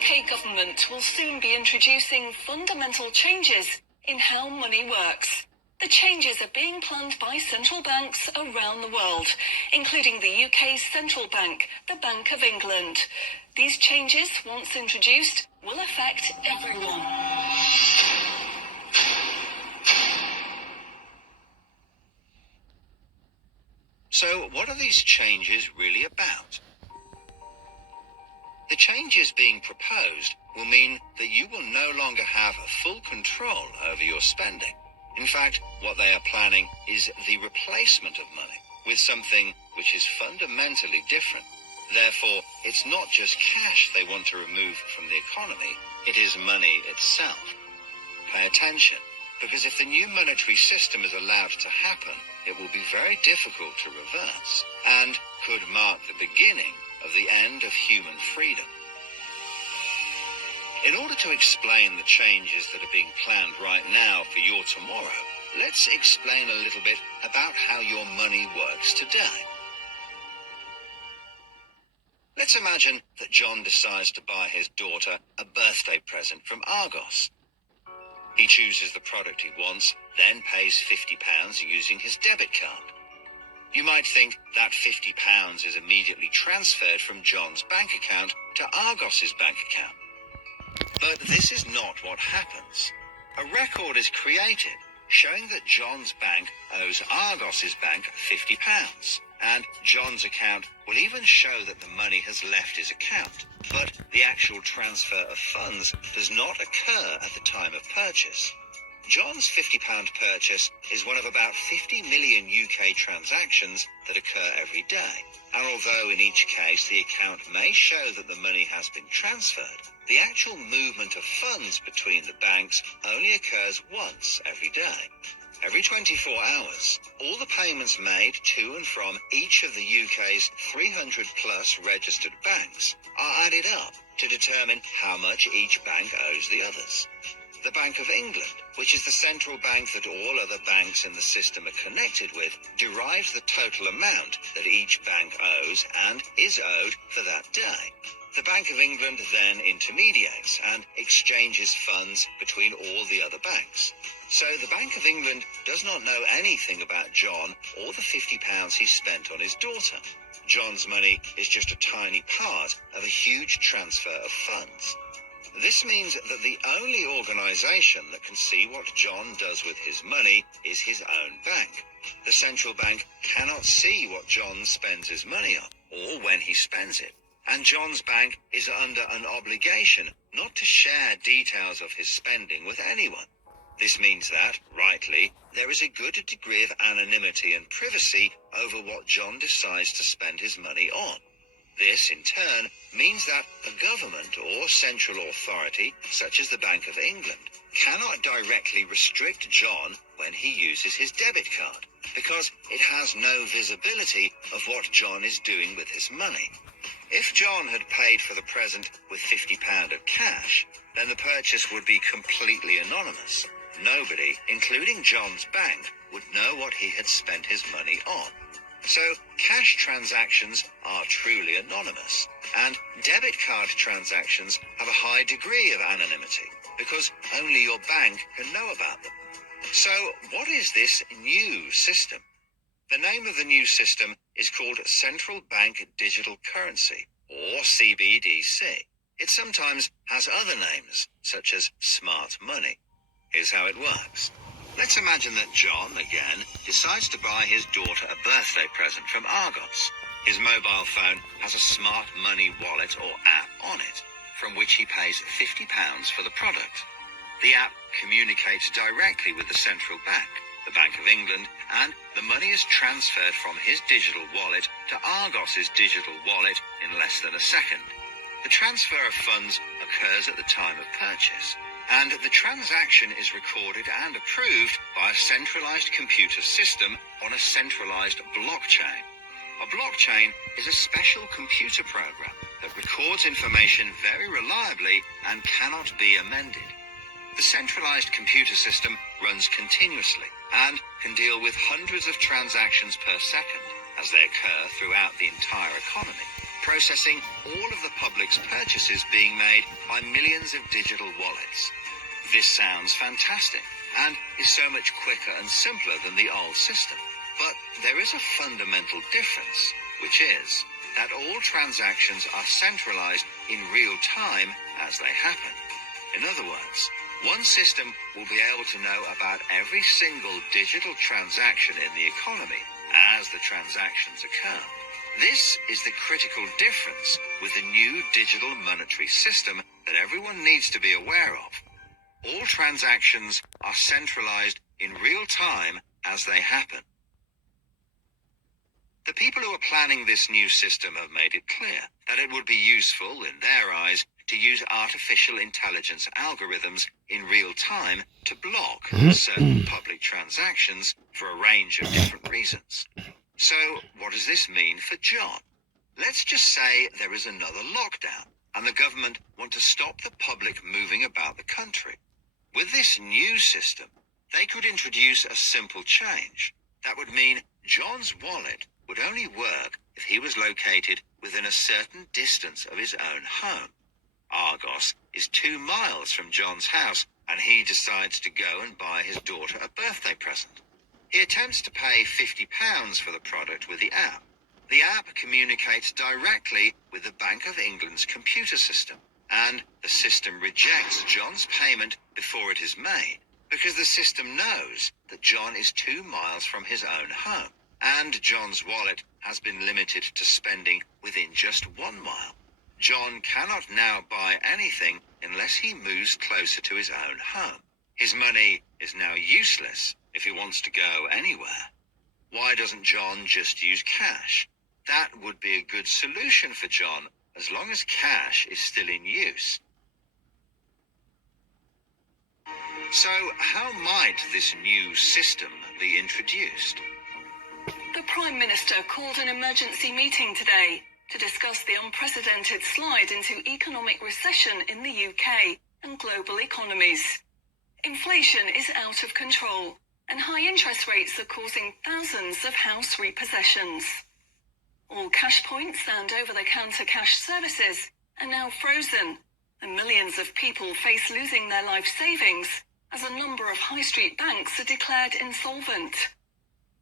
UK government will soon be introducing fundamental changes in how money works. The changes are being planned by central banks around the world, including the UK's central bank, the Bank of England. These changes, once introduced, will affect everyone. So, what are these changes really about? The changes being proposed will mean that you will no longer have full control over your spending. In fact, what they are planning is the replacement of money with something which is fundamentally different. Therefore, it's not just cash they want to remove from the economy, it is money itself. Pay attention, because if the new monetary system is allowed to happen, it will be very difficult to reverse and could mark the beginning of the end of human freedom. In order to explain the changes that are being planned right now for your tomorrow, let's explain a little bit about how your money works today. Let's imagine that John decides to buy his daughter a birthday present from Argos. He chooses the product he wants, then pays £50 using his debit card. You might think that £50 is immediately transferred from John's bank account to Argos's bank account. But this is not what happens. A record is created showing that John's bank owes Argos's bank £50, and John's account will even show that the money has left his account, but the actual transfer of funds does not occur at the time of purchase. John's £50 purchase is one of about 50 million UK transactions that occur every day, and although in each case the account may show that the money has been transferred, the actual movement of funds between the banks only occurs once every day. Every 24 hours, all the payments made to and from each of the UK's 300 plus registered banks are added up to determine how much each bank owes the others. The Bank of England, which is the central bank that all other banks in the system are connected with, derives the total amount that each bank owes and is owed for that day. The Bank of England then intermediates and exchanges funds between all the other banks. So the Bank of England does not know anything about John or the £50 he spent on his daughter. John's money is just a tiny part of a huge transfer of funds. This means that the only organisation that can see what John does with his money is his own bank. The central bank cannot see what John spends his money on or when he spends it. And John's bank is under an obligation not to share details of his spending with anyone. This means that, rightly, there is a good degree of anonymity and privacy over what John decides to spend his money on. This, in turn, means that a government or central authority, such as the Bank of England, cannot directly restrict John when he uses his debit card, because it has no visibility of what John is doing with his money. If John had paid for the present with £50 of cash, then the purchase would be completely anonymous. Nobody, including John's bank, would know what he had spent his money on. So, cash transactions are truly anonymous, and debit card transactions have a high degree of anonymity, because only your bank can know about them. So, what is this new system? The name of the new system is called Central Bank Digital Currency, or CBDC. It sometimes has other names, such as smart money. Here's how it works. Let's imagine that John, again, decides to buy his daughter a birthday present from Argos. His mobile phone has a smart money wallet or app on it, from which he pays £50 for the product. The app communicates directly with the central bank, the Bank of England, and the money is transferred from his digital wallet to Argos's digital wallet in less than a second. The transfer of funds occurs at the time of purchase, and the transaction is recorded and approved by a centralized computer system on a centralized blockchain. A blockchain is a special computer program that records information very reliably and cannot be amended. The centralized computer system runs continuously and can deal with hundreds of transactions per second as they occur throughout the entire economy. processing all of the public's purchases being made by millions of digital wallets. This sounds fantastic and is so much quicker and simpler than the old system. But there is a fundamental difference, which is that all transactions are centralized in real time as they happen. In other words, one system will be able to know about every single digital transaction in the economy as the transactions occur. This is the critical difference with the new digital monetary system that everyone needs to be aware of. All transactions are centralized in real time as they happen. The people who are planning this new system have made it clear that it would be useful, in their eyes, to use artificial intelligence algorithms in real time to block certain public transactions for a range of different reasons. So, what does this mean for John? Let's just say there is another lockdown, and the government want to stop the public moving about the country. With this new system, they could introduce a simple change. That would mean John's wallet would only work if he was located within a certain distance of his own home. Argos is 2 miles from John's house, and he decides to go and buy his daughter a birthday present. He attempts to pay £50 for the product with the app. The app communicates directly with the Bank of England's computer system, and the system rejects John's payment before it is made, because the system knows that John is 2 miles from his own home, and John's wallet has been limited to spending within just 1 mile. John cannot now buy anything unless he moves closer to his own home. His money is now useless if he wants to go anywhere. Why doesn't John just use cash? That would be a good solution for John, as long as cash is still in use. So, how might this new system be introduced? The Prime Minister called an emergency meeting today to discuss the unprecedented slide into economic recession in the UK and global economies. Inflation is out of control, and high interest rates are causing thousands of house repossessions. All cash points and over-the-counter cash services are now frozen, and millions of people face losing their life savings as a number of high street banks are declared insolvent.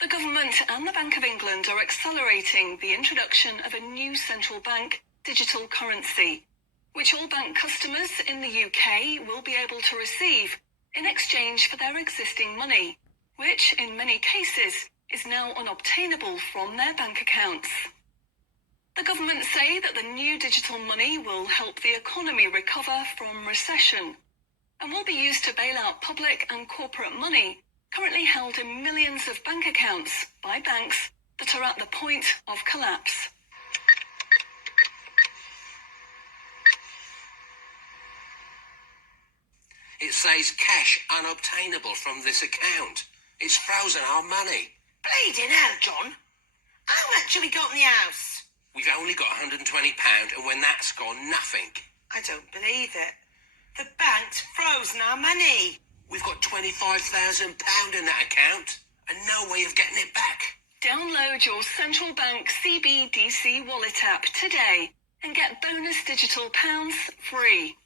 The government and the Bank of England are accelerating the introduction of a new central bank digital currency, which all bank customers in the UK will be able to receive in exchange for their existing money, which in many cases is now unobtainable from their bank accounts. The government say that the new digital money will help the economy recover from recession and will be used to bail out public and corporate money currently held in millions of bank accounts by banks that are at the point of collapse. It says cash unobtainable from this account. It's frozen our money. Bleeding hell, John. How much have we got in the house? We've only got £120, and when that's gone, nothing. I don't believe it. The bank's frozen our money. We've got £25,000 in that account, and no way of getting it back. Download your central bank CBDC wallet app today and get bonus digital pounds free.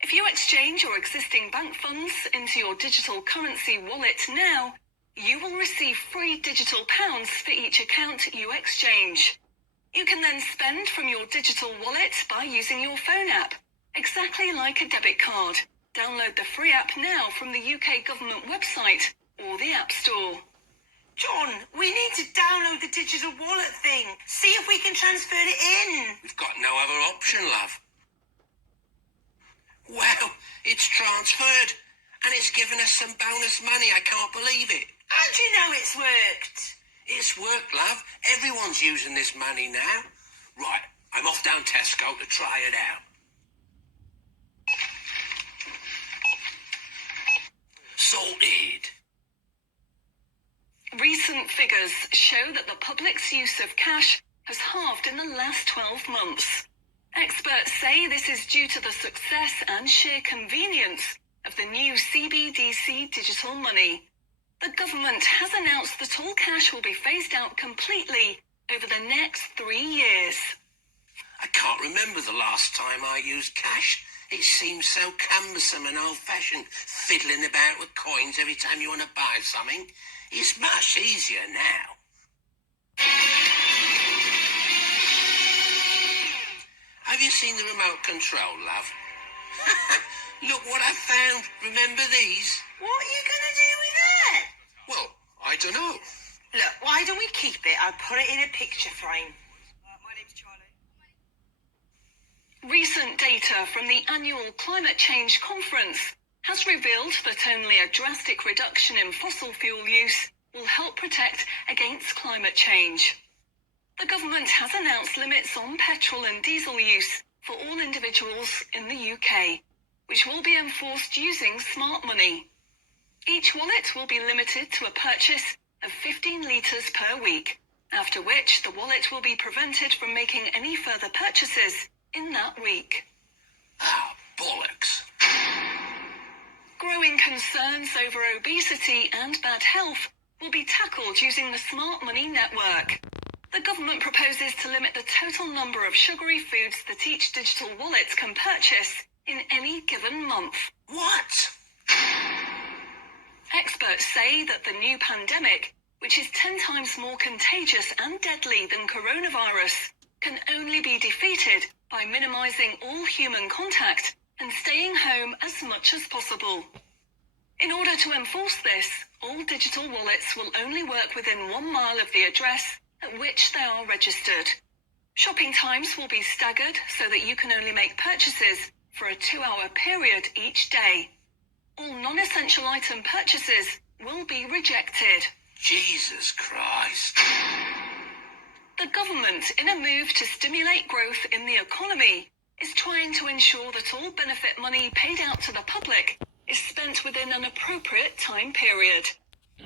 If you exchange your existing bank funds into your digital currency wallet now, you will receive free digital pounds for each account you exchange. You can then spend from your digital wallet by using your phone app, exactly like a debit card. Download the free app now from the UK government website or the App Store. John, we need to download the digital wallet thing. See if we can transfer it in. We've got no other option, love. Wow, it's transferred, and it's given us some bonus money. I can't believe it. How do you know it's worked? It's worked, love. Everyone's using this money now. Right, I'm off down Tesco to try it out. Sorted. Recent figures show that the public's use of cash has halved in the last 12 months. Experts say this is due to the success and sheer convenience of the new CBDC digital money. The government has announced that all cash will be phased out completely over the next 3 years. can't remember the last time I used cash. It seems so cumbersome and old-fashioned, fiddling about with coins every time you want to buy something. It's much easier now. Have you seen the remote control, love? Look what I found. Remember these? What are you going to do with that? Well, I don't know. Look, why don't we keep it? I'll put it in a picture frame. My name's Charlie. Recent data from the annual Climate Change Conference has revealed that only a drastic reduction in fossil fuel use will help protect against climate change. The government has announced limits on petrol and diesel use for all individuals in the UK, which will be enforced using smart money. Each wallet will be limited to a purchase of 15 litres per week, after which the wallet will be prevented from making any further purchases in that week. Ah, bollocks. Growing concerns over obesity and bad health will be tackled using the Smart Money Network. The government proposes to limit the total number of sugary foods that each digital wallet can purchase in any given month. What? Experts say that the new pandemic, which is 10 times more contagious and deadly than coronavirus, can only be defeated by minimizing all human contact and staying home as much as possible. In order to enforce this, all digital wallets will only work within 1 mile of the address at which they are registered. Shopping times will be staggered so that you can only make purchases for a 2-hour period each day. All non-essential item purchases will be rejected. Jesus Christ. The government, in a move to stimulate growth in the economy, is trying to ensure that all benefit money paid out to the public is spent within an appropriate time period.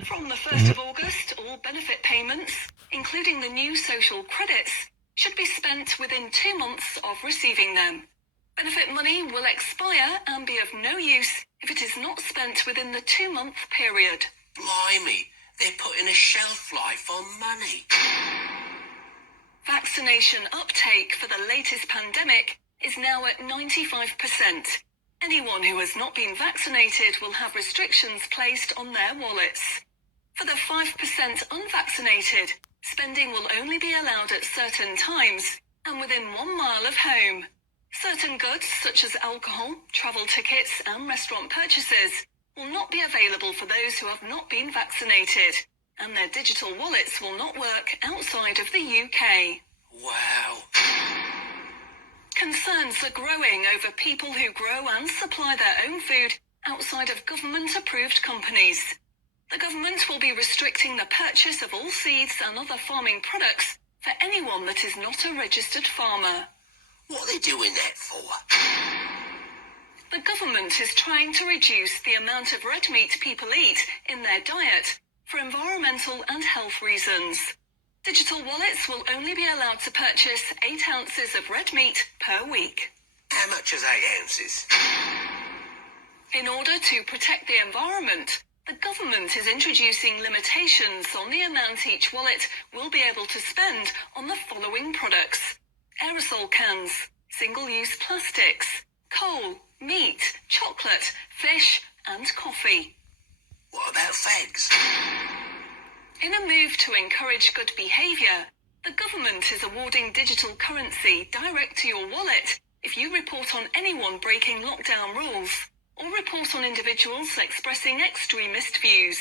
From the 1st of August, all benefit payments, including the new social credits, should be spent within 2 months of receiving them. Benefit money will expire and be of no use if it is not spent within the 2-month period. Blimey, they're putting a shelf life on money. Vaccination uptake for the latest pandemic is now at 95%. Anyone who has not been vaccinated will have restrictions placed on their wallets. For the 5% unvaccinated, spending will only be allowed at certain times and within 1 mile of home. Certain goods, such as alcohol, travel tickets and restaurant purchases, will not be available for those who have not been vaccinated, and their digital wallets will not work outside of the UK. Wow. Concerns are growing over people who grow and supply their own food outside of government-approved companies. The government will be restricting the purchase of all seeds and other farming products for anyone that is not a registered farmer. What are they doing that for? The government is trying to reduce the amount of red meat people eat in their diet for environmental and health reasons. Digital wallets will only be allowed to purchase 8 ounces of red meat per week. How much is 8 ounces? In order to protect the environment, the government is introducing limitations on the amount each wallet will be able to spend on the following products: aerosol cans, single-use plastics, coal, meat, chocolate, fish, and coffee. What about fags? In a move to encourage good behaviour, the government is awarding digital currency direct to your wallet if you report on anyone breaking lockdown rules or report on individuals expressing extremist views.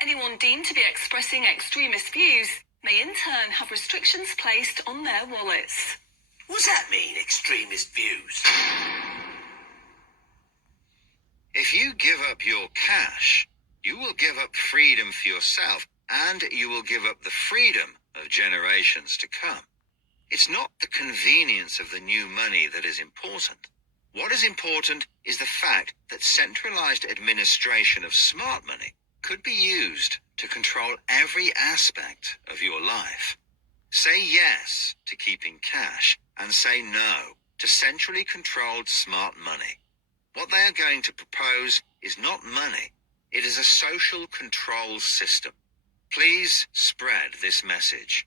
Anyone deemed to be expressing extremist views may in turn have restrictions placed on their wallets. What's that mean, extremist views? If you give up your cash, you will give up freedom for yourself, and you will give up the freedom of generations to come. It's not the convenience of the new money that is important. What is important is the fact that centralized administration of smart money could be used to control every aspect of your life. Say yes to keeping cash and say no to centrally controlled smart money. What they are going to propose is not money. It is a social control system. Please spread this message.